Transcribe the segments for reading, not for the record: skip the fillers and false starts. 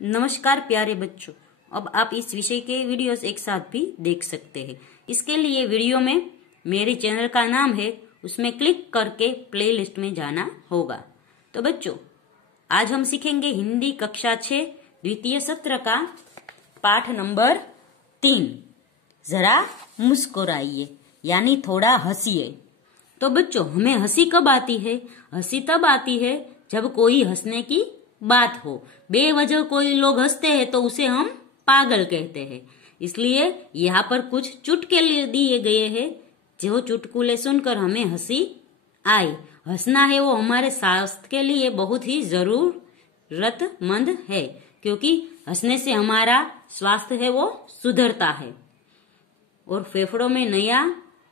नमस्कार प्यारे बच्चों, अब आप इस विषय के वीडियोस एक साथ भी देख सकते हैं। इसके लिए वीडियो में मेरे चैनल का नाम है, उसमें क्लिक करके प्लेलिस्ट में जाना होगा। तो बच्चों, आज हम सीखेंगे हिंदी कक्षा 6 द्वितीय सत्र का पाठ नंबर 3, जरा मुस्कुराइए यानी थोड़ा हंसिए। तो बच्चों, हमें हंसी कब आती है? हंसी तब आती है जब कोई हंसने की बात हो। बेवजह कोई लोग हंसते हैं तो उसे हम पागल कहते हैं। इसलिए यहाँ पर कुछ चुटकुले दिए गए हैं, जो चुटकुले सुनकर हमें हंसी आए। हंसना है वो हमारे स्वास्थ्य के लिए बहुत ही जरूरतमंद है, क्योंकि हंसने से हमारा स्वास्थ्य है वो सुधरता है और फेफड़ों में नया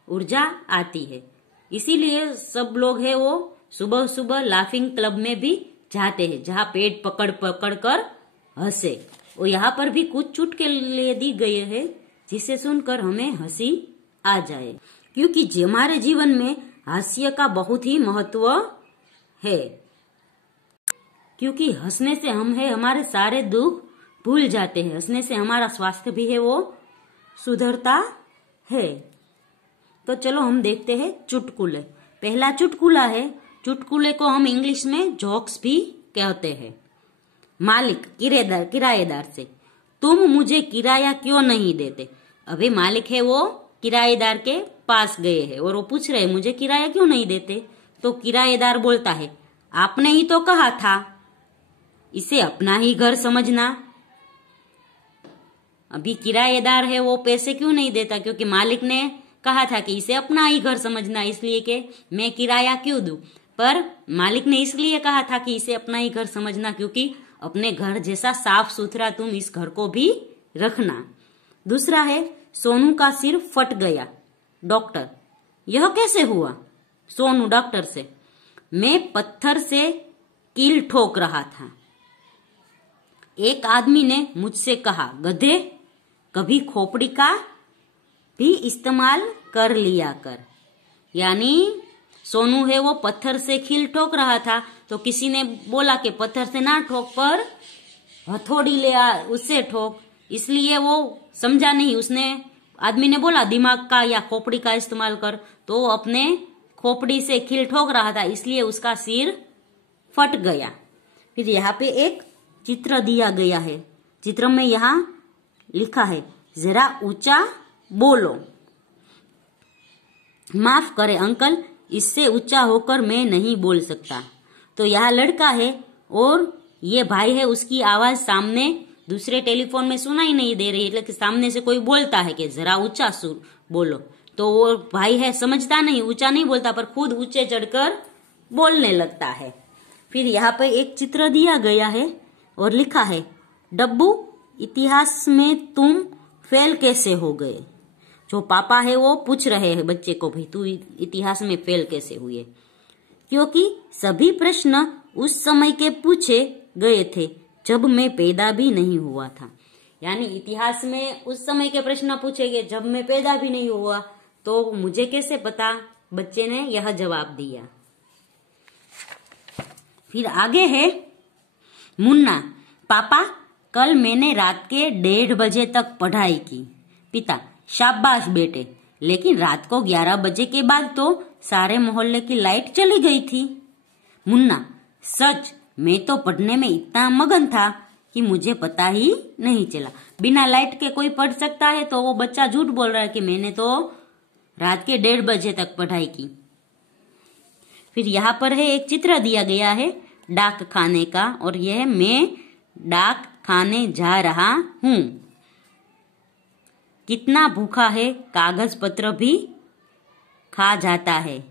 ऊर्जा आती है। इसीलिए सब लोग है वो सुबह सुबह लाफिंग क्लब में भी जाते हैं, जहाँ पेट पकड़ पकड़ कर हंसे। और यहाँ पर भी कुछ चुटकुले दी गए हैं जिसे सुनकर हमें हंसी आ जाए, क्योंकि हमारे जीवन में हास्य का बहुत ही महत्व है। क्योंकि हंसने से हम है हमारे सारे दुख भूल जाते हैं। हंसने से हमारा स्वास्थ्य भी है वो सुधरता है। तो चलो हम देखते हैं चुटकुले। पहला चुटकुला है, चुटकुले को हम इंग्लिश में जोक्स भी कहते हैं। मालिक किराएदार से, तुम मुझे किराया क्यों नहीं देते? अभी मालिक है वो किराएदार के पास गए हैं और वो पूछ रहे मुझे किराया क्यों नहीं देते? तो किराएदार बोलता है, आपने ही तो कहा था इसे अपना ही घर समझना। अभी किराएदार है वो पैसे क्यों नहीं देता? क्योंकि मालिक ने कहा था कि इसे अपना ही घर समझना, इसलिए कि मैं किराया क्यों दूं। पर मालिक ने इसलिए कहा था कि इसे अपना ही घर समझना, क्योंकि अपने घर जैसा साफ सुथरा तुम इस घर को भी रखना। दूसरा है, सोनू का सिर फट गया। डॉक्टर, यह कैसे हुआ? सोनू डॉक्टर से, मैं पत्थर से कील ठोक रहा था। एक आदमी ने मुझसे कहा, गधे, कभी खोपड़ी का भी इस्तेमाल कर लिया कर। यानी सोनू है वो पत्थर से कील ठोक रहा था, तो किसी ने बोला कि पत्थर से ना ठोक पर हथौड़ी ले आ उससे ठोक। इसलिए वो समझा नहीं, उसने आदमी ने बोला दिमाग का या खोपड़ी का इस्तेमाल कर, तो वो अपने खोपड़ी से कील ठोक रहा था, इसलिए उसका सिर फट गया। फिर यहाँ पे एक चित्र दिया गया है। चित्र में यहाँ लिखा है, जरा ऊंचा बोलो। माफ करे अंकल, इससे ऊंचा होकर मैं नहीं बोल सकता। तो यह लड़का है और ये भाई है, उसकी आवाज सामने दूसरे टेलीफोन में सुनाई नहीं दे रही, लेकिन सामने से कोई बोलता है कि जरा ऊंचा सुर बोलो। तो वो भाई है समझता नहीं, ऊंचा नहीं बोलता, पर खुद ऊंचे चढ़कर बोलने लगता है। फिर यहाँ पे एक चित्र दिया गया है और लिखा है, डब्बू, इतिहास में तुम फेल कैसे हो गए? जो पापा है वो पूछ रहे हैं बच्चे को, भाई तू इतिहास में फेल कैसे हुए? क्योंकि सभी प्रश्न उस समय के पूछे गए थे जब मैं पैदा भी नहीं हुआ था। यानी इतिहास में उस समय के प्रश्न पूछे गए जब मैं पैदा भी नहीं हुआ, तो मुझे कैसे पता? बच्चे ने यह जवाब दिया। फिर आगे है, मुन्ना, पापा, कल मैंने रात के 1:30 बजे तक पढ़ाई की। पिता, शाबाश बेटे, लेकिन रात को 11 बजे के बाद तो सारे मोहल्ले की लाइट चली गई थी। मुन्ना, सच, मैं तो पढ़ने में इतना मगन था कि मुझे पता ही नहीं चला। बिना लाइट के कोई पढ़ सकता है? तो वो बच्चा झूठ बोल रहा है कि मैंने तो रात के 1:30 बजे तक पढ़ाई की। फिर यहाँ पर है एक चित्र दिया गया है डाक खाने का, और यह मैं डाक खाने जा रहा हूँ। कितना भूखा है, कागज पत्र भी खा जाता है।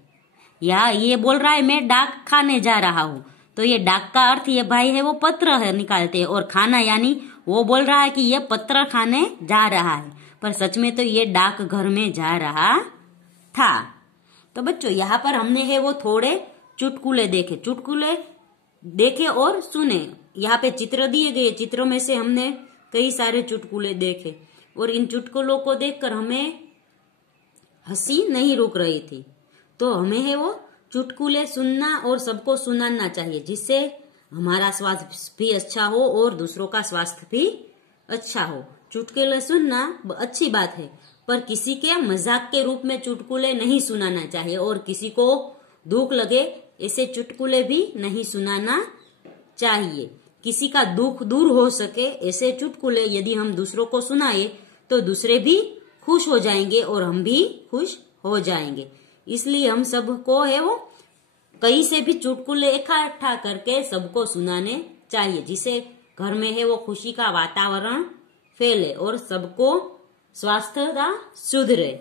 या ये बोल रहा है मैं डाक खाने जा रहा हूँ, तो ये डाक का अर्थ ये भाई है वो पत्र है निकालते हैं, और खाना यानी वो बोल रहा है कि ये पत्र खाने जा रहा है, पर सच में तो ये डाक घर में जा रहा था। तो बच्चों, यहाँ पर हमने है वो थोड़े चुटकुले देखे और सुने। यहाँ पे चित्र दिए गए, चित्रों में से हमने कई सारे चुटकुले देखे और इन चुटकुलों को देखकर हमें हंसी नहीं रुक रही थी। तो हमें है वो चुटकुले सुनना और सबको सुनाना चाहिए, जिससे हमारा स्वास्थ्य भी अच्छा हो और दूसरों का स्वास्थ्य भी अच्छा हो। चुटकुले सुनना अच्छी बात है, पर किसी के मजाक के रूप में चुटकुले नहीं सुनाना चाहिए और किसी को दुख लगे ऐसे चुटकुले भी नहीं सुनाना चाहिए। किसी का दुख दूर हो सके ऐसे चुटकुले यदि हम दूसरों को सुनाए तो दूसरे भी खुश हो जाएंगे और हम भी खुश हो जाएंगे। इसलिए हम सबको है वो कहीं से भी चुटकुले इकट्ठा करके सबको सुनाने चाहिए, जिसे घर में है वो खुशी का वातावरण फैले और सबको स्वास्थ्य सुधरे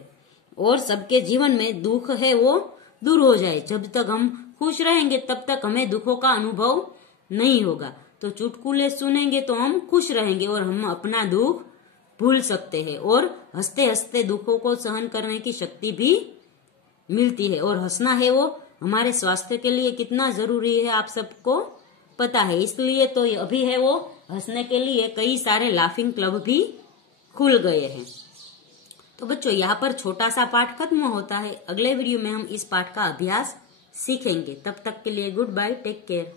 और सबके जीवन में दुख है वो दूर हो जाए। जब तक हम खुश रहेंगे तब तक हमें दुखों का अनुभव नहीं होगा। तो चुटकुले सुनेंगे तो हम खुश रहेंगे और हम अपना दुख भूल सकते हैं और हंसते हंसते दुखों को सहन करने की शक्ति भी मिलती है। और हंसना है वो हमारे स्वास्थ्य के लिए कितना जरूरी है आप सबको पता है। इसलिए तो अभी है वो हंसने के लिए कई सारे लाफिंग क्लब भी खुल गए हैं। तो बच्चों यहाँ पर छोटा सा पाठ खत्म होता है। अगले वीडियो में हम इस पाठ का अभ्यास सीखेंगे। तब तक के लिए गुड बाय, टेक केयर।